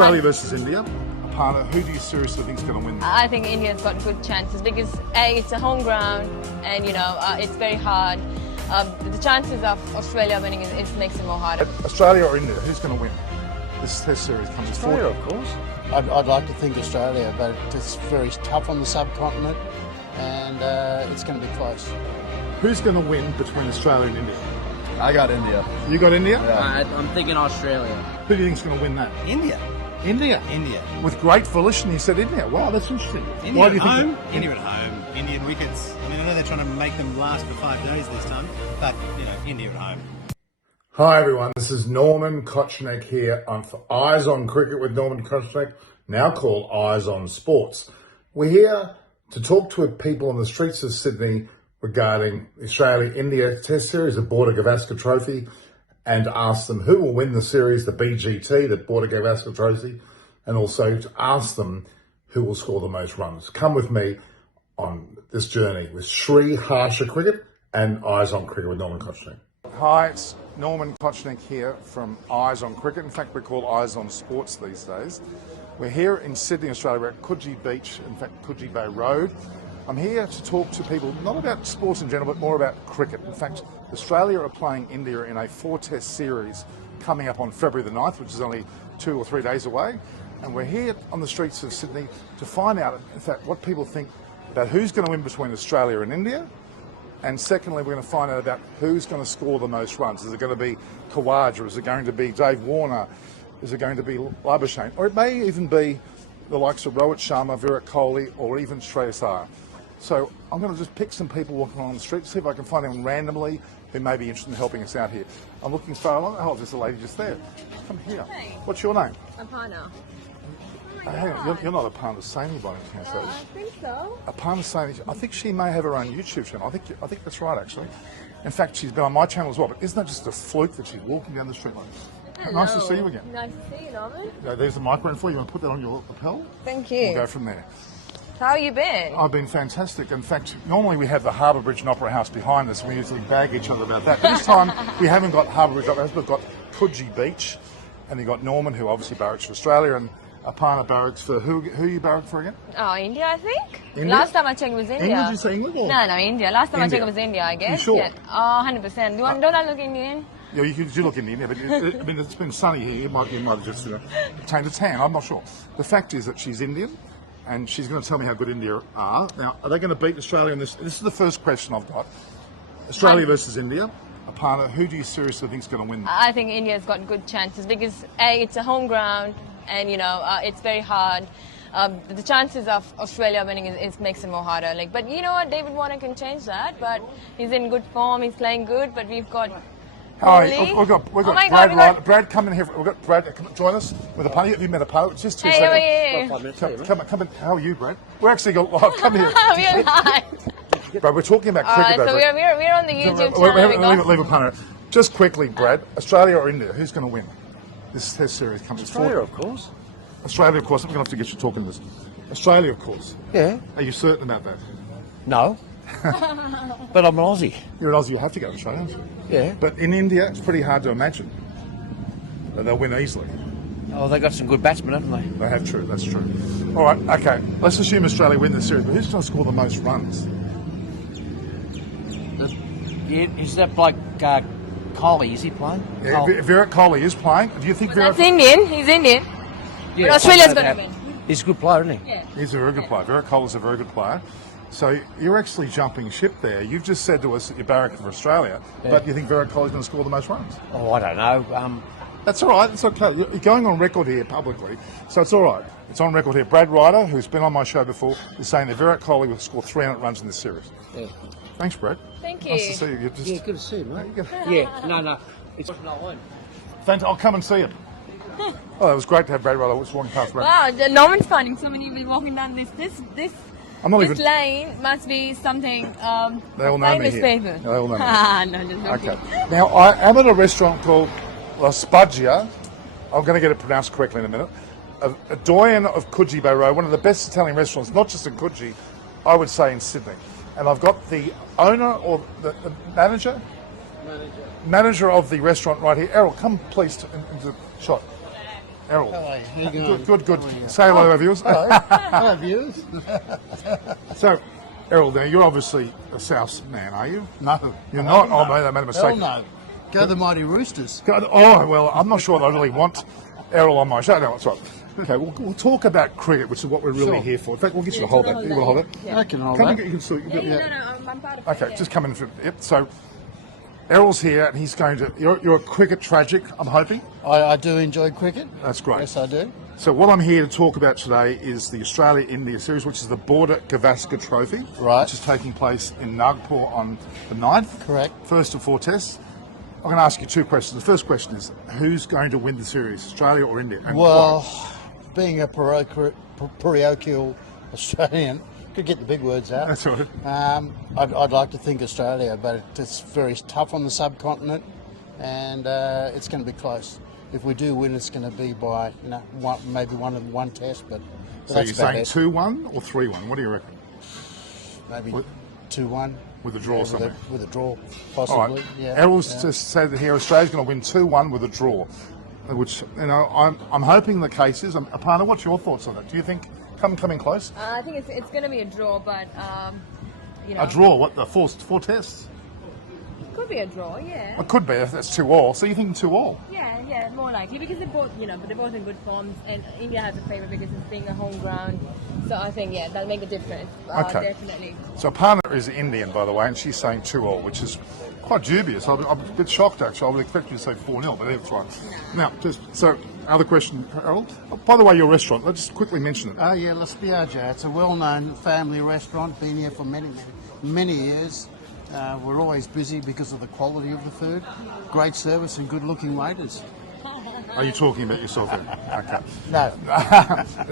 Australia versus India. Aparna, who do you seriously think is going to win? I think India's got good chances because A, it's a home ground and it's very hard. The chances of Australia winning it makes it more harder. Australia or India, who's going to win? This Test series comes Australia, forward. of course. I'd like to think Australia, but it's very tough on the subcontinent and it's going to be close. Who's going to win between Australia and India? I got India. You got India? Yeah. I'm thinking Australia. Who do you think is going to win that? India. India? India. With great volition, you said India. Wow, that's interesting. India Why do you at think home. that? India at home. Indian wickets. I mean, I know they're trying to make them last for 5 days this time, but, India at home. Hi everyone, this is Norman Kochnick here. I'm for Eyes on Cricket with Norman Kochnick, now called Eyes on Sports. We're here to talk to people on the streets of Sydney regarding the Australia-India Test Series, the Border Gavaskar Trophy, and ask them who will win the series, the BGT, the Border Gavaskar Trophy, and also to ask them who will score the most runs. Come with me on this journey with Sri Harsha Cricket and Eyes on Cricket with Norman Kochnick. Hi, it's Norman Kochnick here from Eyes on Cricket. In fact, we're called Eyes on Sports these days. We're here in Sydney, Australia. We're at Coogee Beach, in fact, Coogee Bay Road. I'm here to talk to people, not about sports in general, but more about cricket. In fact, Australia are playing India in a 4-test series coming up on February the 9th, which is only 2 or 3 days away. And we're here on the streets of Sydney to find out, in fact, what people think about who's going to win between Australia and India. And secondly, we're going to find out about who's going to score the most runs. Is it going to be Khawaja? Is it going to be Dave Warner? Is it going to be Labuschagne? Or it may even be the likes of Rohit Sharma, Virat Kohli, or even Shreyas Iyer. So I'm going to just pick some people walking on the street, see if I can find anyone randomly who may be interested in helping us out here. I'm looking far along. Oh, there's a lady just there. Come here. Hey. What's your name? Aparna. Hang on, you're not Aparna Saini by any chance, are you? I think so. Aparna Saini, I think she may have her own YouTube channel. I think that's right, actually. In fact, she's been on my channel as well. But isn't that just a fluke that she's walking down the street like this? Hello. Nice to see you again. Nice to see you, Norman. There's the microphone for you. You want to put that on your lapel? Thank you. We'll go from there. How you been? I've been fantastic. In fact, normally we have the Harbour Bridge and Opera House behind us, and we usually bag each other about that. But this time, we haven't got Harbour Bridge Opera House. We've got Coogee Beach, and you've got Norman, who obviously barracks for Australia, and Aparna barracks for who you barrack for again? Oh, India, I think. India? Last time I checked was India. England? Did you say England? Or? No, India. Last time I India. checked was India, I guess. You sure? Yeah. Oh, 100%. Don't I look Indian? Yeah, you do look Indian, but I mean, it's been sunny here. You might have just obtained a tan. I'm not sure. The fact is that she's Indian, and she's going to tell me how good India are. Now, are they going to beat Australia in this? This is the first question I've got. Australia versus India. Aparna, who do you seriously think is going to win? I think India's got good chances because A, it's a home ground and it's very hard. The chances of Australia winning is makes it more harder. But you know what, David Warner can change that. But he's in good form. He's playing good. But we've got. Hi, we've got Oh my Brad. God, Brad, come in here. We've got Brad. Come join us with a party. Have you met a party? It's just 2 Hey, seconds. how are you? Come in. How are you, Brad? We're actually going live. Come here. We're live. Brad, we're talking about cricket. So though, we're on the YouTube channel. Leave Aparna. Just quickly, Brad. Australia or India? Who's going to win this Test series comes Australia, forward? of course. Australia, of course. I'm going to have to get you talking this. Australia, of course. Yeah. Are you certain about that? No. But I'm an Aussie. You're an Aussie. You have to go to Australia, aren't you? Yeah. But in India, it's pretty hard to imagine that they'll win easily. Oh, they got some good batsmen, haven't they? They have true. That's true. All right. Okay. Let's assume Australia win the series. But who's going to score the most runs? Is that like Kohli? Is he playing? Yeah, Virat Kohli is playing. Do you think Virat? That's Indian. He's Indian. Yeah, But Australia's I know going to that. win. He's a good player, isn't he? Yeah. He's a very good player. Virat Kohli's a very good player. So you're actually jumping ship there. You've just said to us that you're barracking for Australia, but you think Virat Kohli's going to score the most runs? Oh, I don't know. That's all right. It's okay. You're going on record here publicly, so it's all right. It's on record here. Brad Ryder, who's been on my show before, is saying that Virat Kohli will score 300 runs in this series. Yeah. Thanks, Brad. Thank you. Nice to see you. You're just, Yeah, good to see you, mate. you go- Yeah, no. It's not one. I'll come and see you. Oh, it was great to have Brad Ryder. I was walking past Brad. Wow, Norman's finding so many people walking down this I'm not this even. lane must be something They all know me famous here. people. They all know me. No, just joking. Okay. Now, I am at a restaurant called La Spaggia. I'm going to get it pronounced correctly in a minute. A doyen of Coogee Bay Road, one of the best Italian restaurants, not just in Coogee, I would say in Sydney. And I've got the owner or the manager? Manager of the restaurant right here. Errol, come please into the shot. Errol. Hello, how you going? Good. Say hello to our viewers. Hello. Hello, viewers. So, Errol, now you're obviously a South man, are you? No. You're not? Oh, mate, I made a mistake. Hell no. Go the Mighty Roosters. Oh, well, I'm not sure that I really want Errol on my show. No, that's right. Okay, we'll talk about cricket, which is what we're really Sure. here for. In fact, we'll get you to hold that. You want to hold it? I can hold Come that. and get, you can still, No, I'm part of Okay, it, just come in. Yep. So, Errol's here, and he's going to. You're a cricket tragic, I'm hoping. I do enjoy cricket. That's great. Yes, I do. So, what I'm here to talk about today is the Australia-India series, which is the Border Gavaskar Trophy, Right. which is taking place in Nagpur on the 9th. Correct. First of 4 tests. I'm going to ask you 2 questions. The first question is, who's going to win the series, Australia or India? And Well, why? being a parochial Australian, could get the big words out. That's all right. I'd like to think Australia, but it's very tough on the subcontinent, and it's going to be close. If we do win, it's going to be by maybe one test, but So that's you're about saying it. 2-1 or 3-1? What do you reckon? Maybe With- 2-1 With a draw, yeah, something. with a draw, All possibly. right. Yeah. Errol's yeah. just said that here Australia's going to win 2-1 with a draw, which I'm hoping the case is. Aparna, what's your thoughts on that? Do you think coming close? I think it's going to be a draw, but A draw? What the 4 tests? could be a draw. Yeah. It could be. That's 2-all. So you think 2-all? Yeah, more likely because they're both, but they're both in good forms, and India has a favour because it's being a home ground. So I think that'll make a difference. Okay. Definitely. So Aparna is Indian, by the way, and she's saying 2-all, which is quite dubious. I'm a bit shocked actually. I would expect you to say 4-0, but that's right. Now, other question, Errol. Oh, by the way, your restaurant. Let's just quickly mention it. Oh yeah, La Spiaggia. It's a well-known family restaurant. Been here for many years. We're always busy because of the quality of the food, great service, and good-looking waiters. Are you talking about yourself there? Okay. No,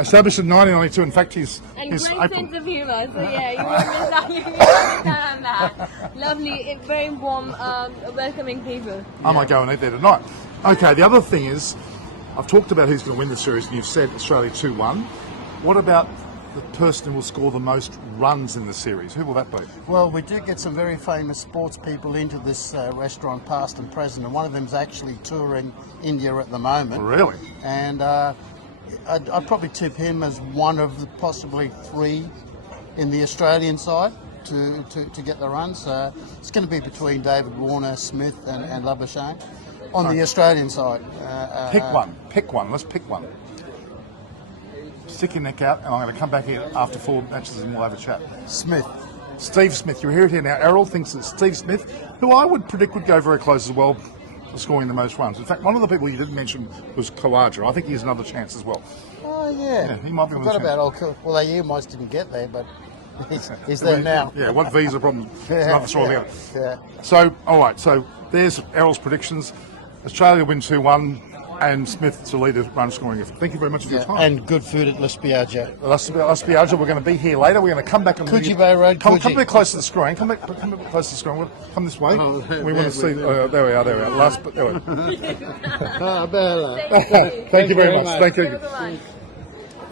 Established in 1992. In fact, he's And his great April. sense of humour. So yeah, you won't miss out. You won't miss out on that. Lovely, very warm, welcoming people. I might go and eat there tonight. Okay, the other thing is, I've talked about who's going to win the series, and you've said Australia 2-1. What about the person who will score the most runs in the series? Who will that be? well, we do get some very famous sports people into this restaurant, past and present, and one of them's actually touring India at the moment. Really? And I'd probably tip him as one of the possibly 3 in the Australian side to get the runs. So it's going to be between David Warner, Smith, and Labuschagne on the Australian side. Pick one. Pick one. Let's pick one. Stick your neck out, and I'm going to come back here after 4 matches and we'll have a chat. Smith. Steve Smith, you hear it here now. Errol thinks that Steve Smith, who I would predict would go very close as well to scoring the most runs. In fact, one of the people you didn't mention was Khawaja. I think he has another chance as well. Oh yeah. Yeah, he might be on the Forgot chance. about old. Well, they almost didn't get there, but he's there now. Yeah, what visa problem? It's not the yeah, yeah. So, all right, so there's Errol's predictions. Australia win 2-1 and Smith to lead the run scoring effort. Thank you very much for your Yeah, time. and good food at La Spiaggia. Las Piaggia, we're going to be here later. We're going to come back and Coogee Bay Road, Come a Coogee. bit close to the screen. Come a bit close to the screen. Come this way. Oh, we want to see. There we are. There we are. There we are. Thank you very much. Thank you.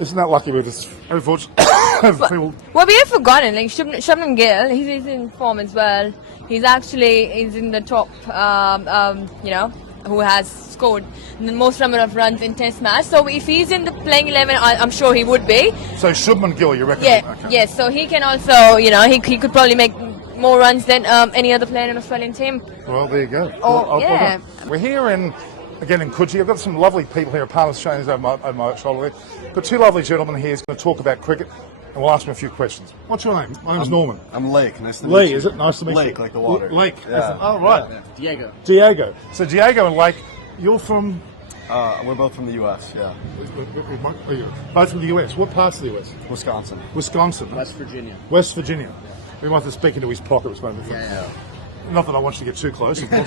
Isn't that lucky with us? Very fortunate. People. Well, we have forgotten, like Shubman Gill, he's in form as well. He's in the top, who has scored the most number of runs in Test match. So if he's in the playing 11, I'm sure he would be. So Shubman Gill, you reckon? Yeah, Okay. yes. So he can also, he could probably make more runs than any other player in the Australian team. Well, there you go. Oh, Well yeah. done. We're here again in Coogee. I've got some lovely people here. Aparna's showing us over my shoulder there. But 2 lovely gentlemen here is going to talk about cricket, and we'll ask them a few questions. What's your name? My name's Norman. I'm Lake. Nice to meet Lee, you. is it? Nice to meet you. Lake, like the water. Lake. Yeah. Oh, right. Diego. So Diego and Lake, you're from... We're both from the U.S. Yeah, Both from the US. What parts of the US? Wisconsin. Wisconsin. West Virginia. West Virginia. We might have to speak into his pocket. Yeah. Not that I want you to get too close. Of course.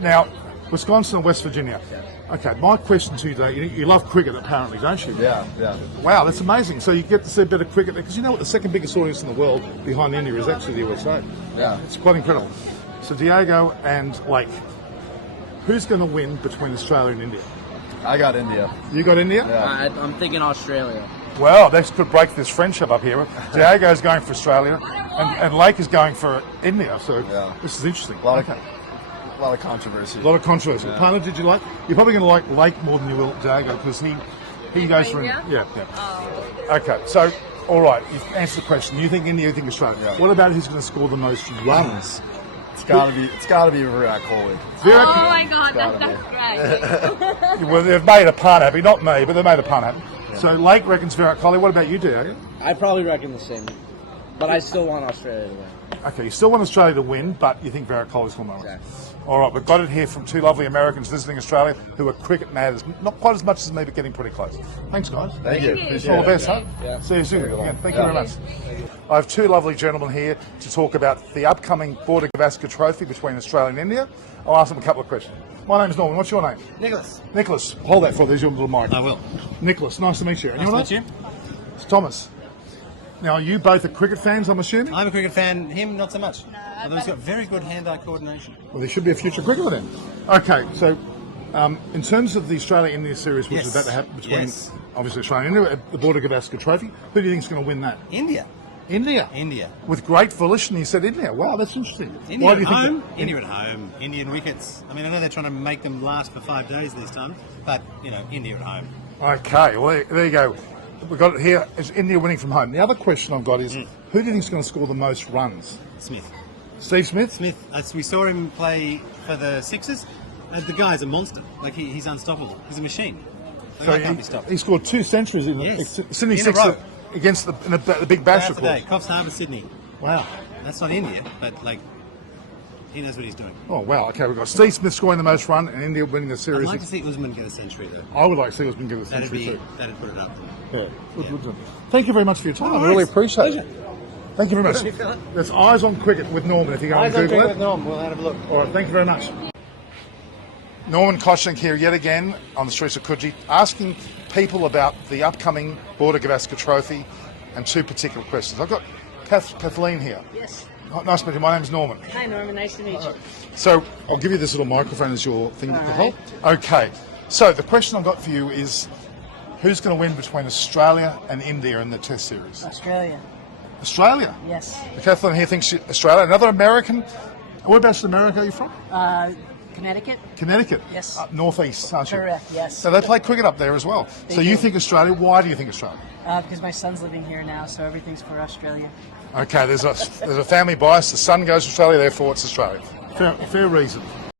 Now, Wisconsin and West Virginia. Okay, my question to you today, you love cricket apparently, don't you? Yeah. Wow, that's amazing. So you get to see a bit of cricket, because you know what, the second biggest audience in the world behind India is actually the USA. Yeah. It's quite incredible. So Diego and Lake, who's going to win between Australia and India? I got India. You got India? Yeah. I'm thinking Australia. Well, this could break this friendship up here. Diego's going for Australia, and Lake is going for India. So Yeah. this is interesting. A lot of- Okay. A lot of controversy. A lot of controversy. Partner, did you like? You're probably going to like Lake more than you will Jago because he goes for India? yeah. Okay, so all right, you've answered the question. You think India, you think Australia. Yeah. What about who's going to score the most runs? It's gotta be Virat Kohli. Virat- Oh my God, gotta that's great. Well, they've made a pun happy, not me, but they've made a pun happy. So Lake reckons Virat Kohli. What about you, Diego? I probably reckon the same, but I still want Australia to win. Okay, you still want Australia to win, but you think Virat Kohli's going to win. Exactly. All right, we've got it here from two lovely Americans visiting Australia who are cricket mad, not quite as much as me, but getting pretty close. Thanks, guys. Thank you. All the best, huh? Yeah. See you soon. Again, thank you very much. I have two lovely gentlemen here to talk about the upcoming Border Gavaskar Trophy between Australia and India. I'll ask them a couple of questions. My name's Norman. What's your name? Nicholas. Nicholas. Hold that for there's your little mic. I will. Nicholas, nice to meet you. And your Nice to name? meet you. It's Thomas. Now, are you both are cricket fans, I'm assuming? I'm a cricket fan. Him, not so much. Although he's got very good hand-eye coordination. Well, there should be a future cricketer then. Okay, so in terms of the Australia-India series, which is about to happen between, obviously, Australia and India, at the Border Gavaskar Trophy, who do you think is going to win that? India. India. India. With great volition, you said India. Wow, that's interesting. India Why do at you think home. that- India at home. Indian wickets. I mean, I know they're trying to make them last for 5 days this time, but, India at home. Okay, well, there you go. We've got it here. Is India winning from home? The other question I've got is, who do you think is going to score the most runs? Smith. Steve Smith? Smith, as we saw him play for the Sixers, the guy's a monster. Like, he's unstoppable. He's a machine. Like, I can't be stopped. he scored 2 centuries in Yes. the Sydney In a Sixers row. against the Big Bash, of Today, course. Coffs Harbour, Sydney. Wow. That's not India, but, he knows what he's doing. Oh, wow. Okay, we've got Steve Smith scoring the most run and India winning the I'd series. like to see Usman get a century, though. I would like to see Usman give a That'd century too. put it up. Yeah. Good. Thank you very much for your time. No I really worries. appreciate it. Pleasure. Thank you very much. That's Eyes on Cricket with Norman. If you go and Google it. Norm. We'll have a look. All right, thank you very much. Norman Kochnik here yet again on the streets of Coogee, asking people about the upcoming Border Gavaskar Trophy and 2 particular questions. I've got Kathleen here. Yes. Oh, nice to meet you. My name's Norman. Hi, Norman. Nice to meet you. So I'll give you this little microphone as your thing to hold. Okay. So the question I've got for you is, who's going to win between Australia and India in the Test series? Australia. Australia. Yes. Kathleen here thinks Australia. Another American. Whereabouts in America are you from? Connecticut. Connecticut. Yes. Up northeast, aren't you? Correct. Yes. So they play cricket up there as well. They So you do. think Australia? Why do you think Australia? Because my son's living here now, so everything's for Australia. Okay, there's a family bias. The son goes to Australia, therefore it's Australia. Fair reason.